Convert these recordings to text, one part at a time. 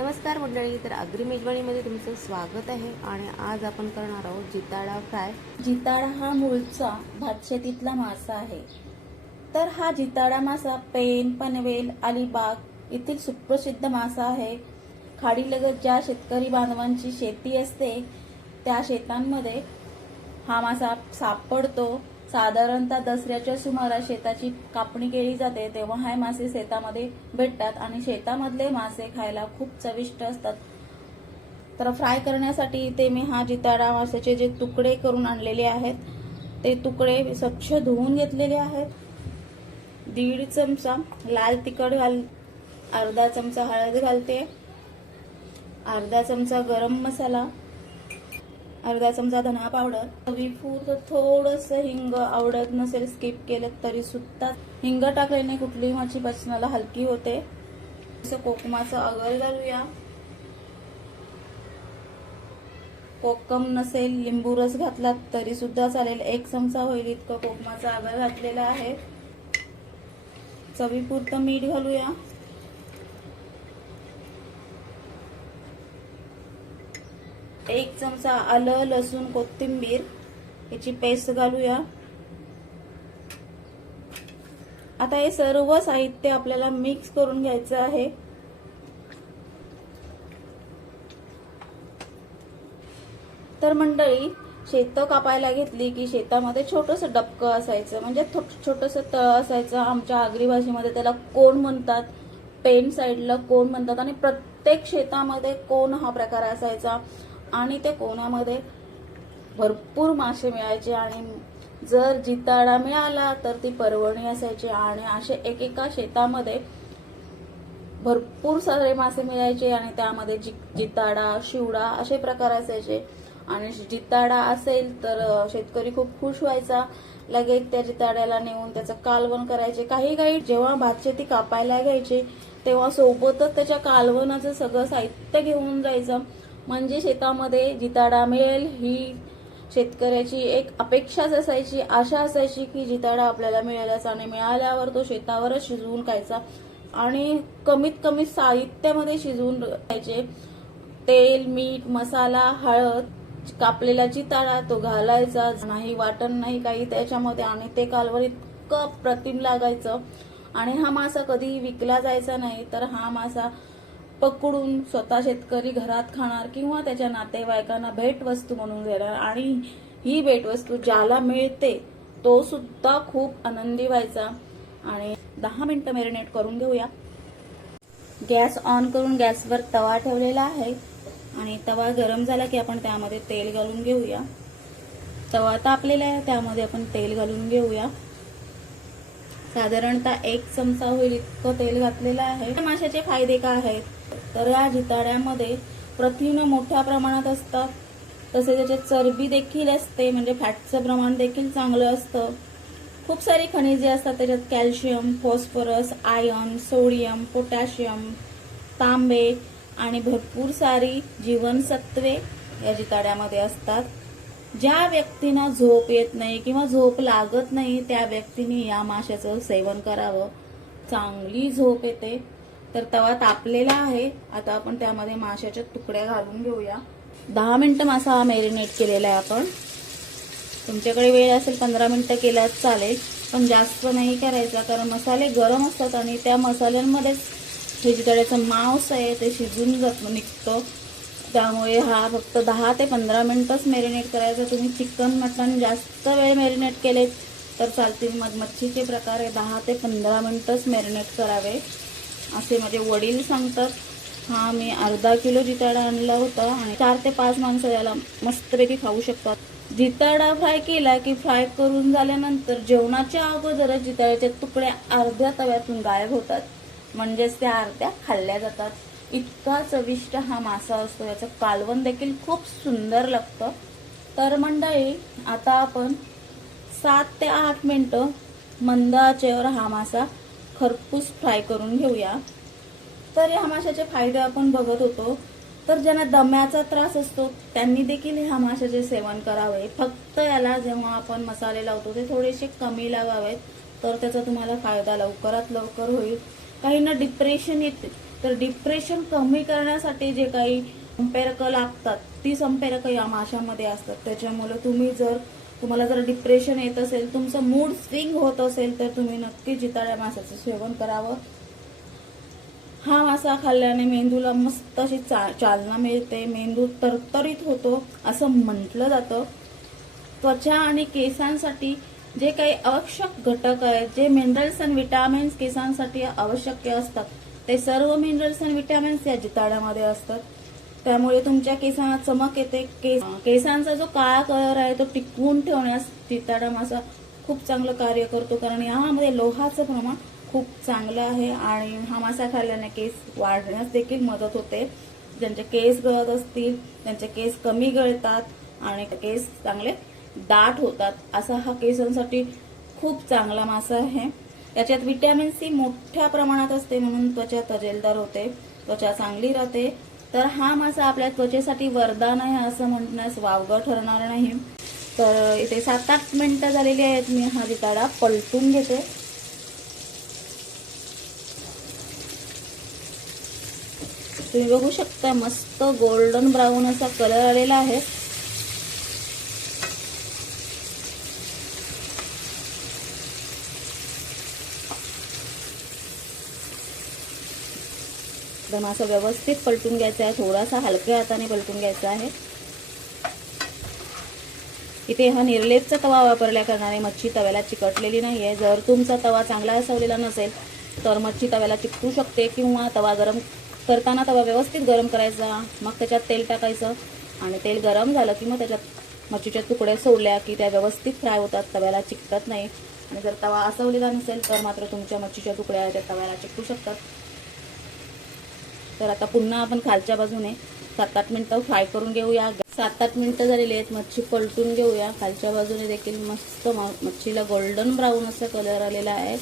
नमस्कार मंडळी तर अग्री मेजवानीमध्ये तुमचं स्वागत आहे आणि आज आपण करणार आहोत जिताडा फ्राय. जिताडा हा मूळचा भातशेतीतला मासा आहे. तर हा जिताडा मासा पेन पनवेल अलिबाग येथील सुप्रसिद्ध मासा आहे. खाडीलगत ज्या शेतकरी बांधवांची शेती असते त्या शेतांमध्ये हा मासा सापडतो. साधारणतः दसऱ्याच्या सुमारास शेताची कापणी केली जाते तेव्हा हे मासे शेतामध्ये भेटतात आणि शेतामधले मासे खायला खूप चविष्ट असतात. तर फ्राय करण्यासाठी इथे मी हा जिताडा माशाचे जे तुकडे करून आणलेले आहेत ते तुकडे स्वच्छ धुवून घेतलेले आहेत. दीड चमचा लाल तिखट घाल अर्धा चमचा हळद घालते. अर्धा चमचा गरम मसाला अर्धा चमचा धना पावडर चवीपूर थोडस हिंग आवडत नसेल स्किप केलं तरी सुद्धा. हिंग टाकल्याने कुठलीही माझी पचनाला हलकी होते. कोकमाचं अगर घालूया. कोकम नसेल लिंबू रस घातला तरी सुद्धा चालेल. एक चमचा होईल इतकं कोकमाचा आगर घातलेला आहे. चवीपुरतं मीठ घालूया. एक चमचा आलं लसूण कोथिंबीर याची पेस्ट घालूया. आता हे सर्व साहित्य आपल्याला मिक्स करून घ्यायचं आहे. तर मंडळी शेतं कापायला घेतली की शेतामध्ये छोटस डबकं असायचं म्हणजे छोटस तळ असायचं. आमच्या आगरी भाषेमध्ये त्याला कोण म्हणतात? पेन साईडला कोण म्हणतात? आणि प्रत्येक शेतामध्ये कोण हा प्रकार असायचा? आणि त्या कोण्यामध्ये भरपूर मासे मिळायचे आणि जर जिताडा मिळाला तर ती परवणी असायची आणि असे एकेका शेतामध्ये भरपूर सारे मासे मिळायचे आणि त्यामध्ये जि जिताडा शिवडा असे प्रकार असायचे. आणि जिताडा असेल तर शेतकरी खूप खुश व्हायचा. लगेच त्या जिताड्याला नेऊन त्याचं कालवण करायचे. काही काही जेव्हा भातशेती कापायला घ्यायचे तेव्हा सोबतच त्याच्या कालवणाचं सगळं साहित्य घेऊन जायचं. म्हणजे शेतामध्ये जिताडा मिळेल ही शेतकऱ्याची एक अपेक्षाच असायची आशा असायची की जिताडा आपल्याला मिळाल्याचा आणि मिळाल्यावर तो शेतावरच शिजवून खायचा आणि कमीत कमी साहित्यामध्ये शिजवून खायचे. तेल मीठ मसाला हळद कापलेला जिताडा तो घालायचा नाही वाटण नाही काही त्याच्यामध्ये आणि ते कालवर इतकं प्रतिम लागायचं. आणि हा मासा कधी विकला जायचा नाही तर हा मासा पकडून स्वतः शेतकरी घरात खाणार किंवा त्याच्या नातेवाईकांना भेटवस्तू म्हणून देणार. आणि ही भेटवस्तू ज्याला मिळते तो सुद्धा खूप आनंदी व्हायचा. आणि दहा मिनिटं मॅरिनेट करून घेऊया. गॅस ऑन करून गॅसवर तवा ठेवलेला आहे. आणि तवा गरम झाला की आपण त्यामध्ये तेल घालून घेऊया. तवा तापलेला आहे त्यामध्ये आपण तेल घालून घेऊया. साधारणतः एक चमचा होईल इतकं तेल घातलेलं आहे. माशाचे फायदे काय आहेत? तर या जिताड्यामध्ये प्रथिनं मोठ्या प्रमाणात असतात. तसेच त्याच्यात चरबी देखील असते म्हणजे फॅटचं प्रमाण देखील चांगलं असतं. खूप सारी खनिजे असतात त्याच्यात calcium phosphorus iron sodium potassium तांबे आणि भरपूर सारी जीवनसत्वे या जिताड्यामध्ये असतात. ज्या व्यक्तींना झोप येत नाही किंवा झोप लागत नाही त्या व्यक्तींनी या माशाचं सेवन करावं. चांगली झोप येते. तर तवा तापलेला आहे. आता आपण त्यामध्ये माशाच्या तुकड्या घालून घेऊया. दहा मिनिटं मासा हा मॅरिनेट केलेला आहे आपण. तुमच्याकडे वेळ असेल पंधरा मिनिटं केल्यास चालेल. पण जास्त नाही करायचा कारण मसाले गरम असतात आणि त्या मसाल्यांमध्येच हे मांस आहे ते शिजून जात निघतं. त्यामुळे हा फक्त दहा ते पंधरा मिनटंच मॅरिनेट करायचा. तुम्ही चिकन मटण जास्त वेळ मॅरिनेट केले तर चालतील. मग मच्छीचे प्रकार आहे दहा ते पंधरा मिनटंच मॅरिनेट करावे. असे माझे वडील सांगतात. हा मी अर्धा किलो जिताडा आणला होता आणि चार ते पाच माणसं याला मस्तपैकी खाऊ शकतात. जिताडा फ्राय केला की फ्राय करून झाल्यानंतर जेवणाच्या अगोदरच जिताड्याच्या तुकड्या अर्ध्या तव्यातून गायब होतात. म्हणजेच त्या अर्ध्या खाल्ल्या जातात. इतका चविष्ट हा मासा असतो याचं कालवण देखील खूप सुंदर लागतं. तर मंडळी आता आपण सात ते आठ मिनटं मंद आचेवर हा मासा खरपूस फ्राय करून घेऊया. तर ह्या माशाचे फायदे आपण बघत होतो. तर ज्यांना दम्याचा त्रास असतो त्यांनी देखील ह्या माशाचे सेवन करावे. फक्त याला जेव्हा आपण मसाले लावतो ते थोडेसे कमी लावावेत तर त्याचा तुम्हाला फायदा लवकरात लवकर होईल. काहींना डिप्रेशन येते तर डिप्रेशन कमी करण्यासाठी जे काही संपेरकं लागतात ती संपेरकं या माशामध्ये असतात. त्याच्यामुळे तुम्ही जर तुम्हाला जर डिप्रेशन येत असेल तुमचं मूड स्विंग होत असेल तर तुम्ही नक्की जिताळ्या मासाचं सेवन करावं. हा मासा खाल्ल्याने मेंदूला मस्त अशी चा चालना मिळते. मेंदू तरतरीत होतो असं म्हटलं जातं. त्वचा आणि केसांसाठी जे काही आवश्यक घटक आहेत जे मिनरल्स आणि विटॅमिन्स केसांसाठी आवश्यक असतात ते सर्व मिनरल्स आणि विटॅमिन्स या जिताड्यामध्ये असतात. त्यामुळे तुमच्या केसांना चमक येते. केस केसांचा जो काळा कलर आहे तो टिकवून ठेवण्यास तिताडा मासा खूप चांगलं कार्य करतो. कारण यामध्ये लोहाचं प्रमाण खूप चांगलं आहे आणि हा मासा खाल्ल्याने केस वाढण्यास देखील मदत होते. ज्यांचे केस गळत असतील त्यांचे केस कमी गळतात आणि केस चांगले दाट होतात. असा हा केसांसाठी खूप चांगला मासा आहे. याच्यात विटॅमिन सी मोठ्या प्रमाणात असते म्हणून त्वचा तजेलदार होते. त्वचा चांगली राहते. तर हा मासा आपल्या त्वचेसाठी वरदान आहे असं म्हणण्यास वावगं ठरणार नाही. तर इथे सात आठ मिनिटं झालेली आहेत. मी हा जिताडा पलटून घेते. तुम्ही बघू शकता मस्त गोल्डन ब्राऊन असा कलर आलेला आहे. एकदम असं व्यवस्थित पलटून घ्यायचं आहे. थोडासा हलक्या हाताने पलटून घ्यायचा आहे. इथे हा निर्लेपचा तवा वापरल्या कारणाने मच्छी तव्याला चिकटलेली नाही आहे जर तुमचा तवा चांगला असवलेला नसेल तर मच्छी तव्याला चिकटू शकते किंवा तवा गरम करताना तवा व्यवस्थित गरम करायचा. मग त्याच्यात तेल टाकायचं आणि तेल गरम झालं की मग त्याच्यात मच्छीच्या तुकड्या सोडल्या की त्या व्यवस्थित फ्राय होतात. तव्याला चिकटत नाही. आणि जर तवा असवलेला नसेल तर मात्र तुमच्या मच्छीच्या तुकड्या त्या तव्याला चिकटू शकतात. तर आता पुन्हा आपण खालच्या बाजूने सात आठ मिनिटं फ्राय करून घेऊया. सात आठ मिनिटं झालेली आहेत मच्छी पलटून घेऊया. खालच्या बाजूने देखील मस्त मच्छीला गोल्डन ब्राऊन असा कलर आलेला आहे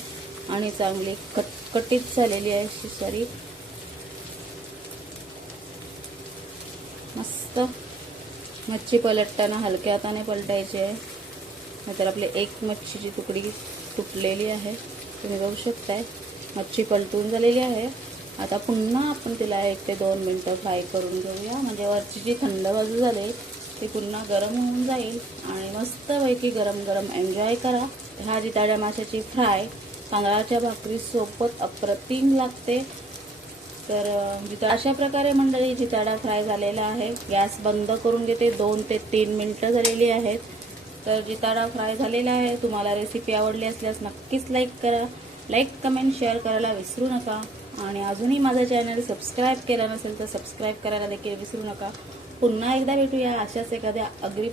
आणि चांगली कटकटीत झालेली आहे अशी सॉरी. मस्त. मच्छी पलटताना हलक्या हाताने पलटायची आहे. नाहीतर आपली एक मच्छीची तुकडी तुटलेली आहे. तुम्ही बघू शकताय. मच्छी पलटून झालेली आहे. आता पुन्हा आपण तिला एक ते दोन मिनटं फ्राय करून घेऊया. म्हणजे वरची जी थंड बाजू झाली ती पुन्हा गरम होऊन जाईल. आणि मस्तपैकी गरम गरम एन्जॉय करा. ह्या जिताड्या माशाची फ्राय तांदळाच्या भाकरी सोबत अप्रतिम लागते. तर जिता अशा प्रकारे मंडळी जिताडा फ्राय झालेला आहे. गॅस बंद करून घेते. दोन ते तीन मिनटं झालेली आहेत. तर जिताडा फ्राय झालेला आहे. तुम्हाला रेसिपी आवडली असल्यास नक्कीच लाईक करा. लाईक कमेंट शेअर करायला विसरू नका. आणि अजूनही माझा चॅनल सबस्क्राईब केला नसेल तर सबस्क्राईब करायला देखील विसरू नका. पुन्हा एकदा भेटूया अशाच एखाद्या अग्री